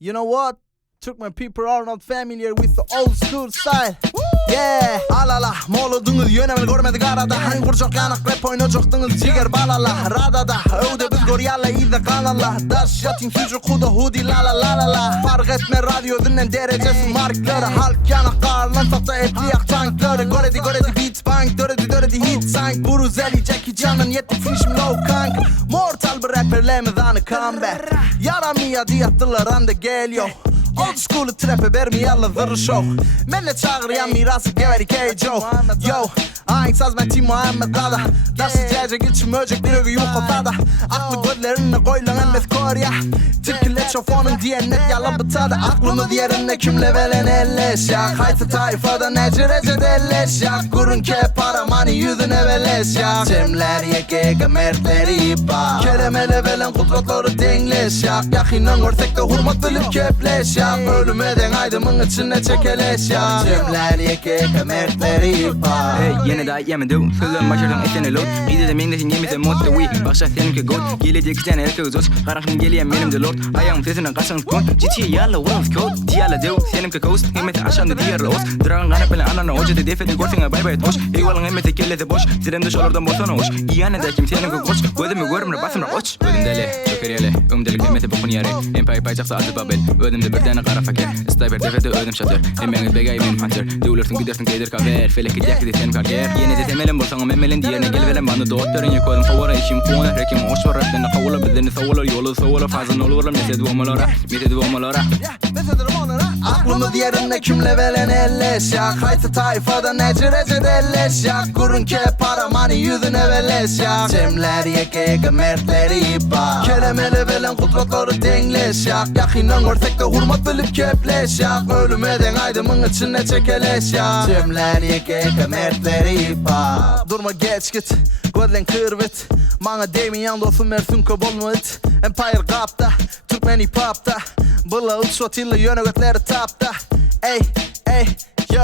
You know what? Turkmen people are not familiar with the old school style. Yeah, alala, moludunuz yönemini görmedik arada. Hani kurcak yanak rap oynayacakdınız ciger balala. Radada, öwde biz goryalla iyide kanalla. Daş yatin sucuk kuda hudi la la la la la. Fark etme radyo dinlen derecesi markları. Halk yanak karlan sakta etli yak tankları. Göredi beat bank, döredi hit sank. Buruzeli Jackie Chan'ın yetti finishim low kank. Mortal bir rapperlemeden comeback. Yaramıyor diyattılar anda geliyor. Old school trap'e vermi alla zırr show. Menne çağırıyan mirası geveri K.J. Yo, aynı saz ben Tim Muhammed Dada. Nasıl cecek içim öcek bir ögü yok ortada. Aklı gözlerine koylan emmet Korea. Türküle çofonun diyen net yalan bıtada. Aklımı diğerine kimle velen elleş ya. Haytı tayfada necerece delleş ya. Kurun ke para mani yüzüne veleş ya. Cemler yeke mertleri ipa. Kelemele velen kudretleri dengleş ya. Yakinen görsek de hurmat bilip kepleş ya. Ölümeden aydımın içine çekeleş ya. Cemler yeke mertleri ipa. Hey, yine daha yemedim. Sözüm başardım etene lot. Bir de mendesin yemese modda we. Başa seninki god. Gelecek sen erkek zos. Karakın geliyen benim de lord. Ayağım sesine kaçan kon. Ciddiye yalla oğlum kod. Diyala dev. Seninki coast. Hemete aşağında diğer os. Dragan kanap bile anana hoca de defeti gorfinga bay bay toş. Eyvallah hemete kellete boş. Sirende şolardan botana hoş. İyane de kim seninki koç. Gözümü görümle basımla oç. Ödüm deli. Çöker yale. Ömdelik hemete bokun yare. Empay paycaksa adı babel. Ödümde bir tane kara fakir. Sniper defeti ödüm şatır. Hemen begay benim hunter. Dövülürsün gidersin kaydır kaver. Felek gidecek de senin kariyer. Yine de temelim bolsan memelin diğerine gel veren bana doktorun yakoydum. Favora işim kona. Rekim hoş var. Rapten kavula bedeni savula yolu savula fazla olur. Mete duomalara. Aklımı diğerine kimle velen elleş ya. Haytı tayfada necerece delleş ya. Kurun ke para mani yüzüne veleş ya. Cemler yeke mertleri ipa. Kelemele velen kudretleri dengleş ya. Yakinen görsek de hurmat bilip kepleş ya. Ölümeden aydımın içine çekeleş ya. Cemler yeke mertleri ipa. Durma geç git, gözlen kırvit. Bana değmeyen dostum Ersun Kobolmu it. Empire kapta, Türkmen hip hop'ta. Bulla uçot illa yönetleri tapta. Ey, yo,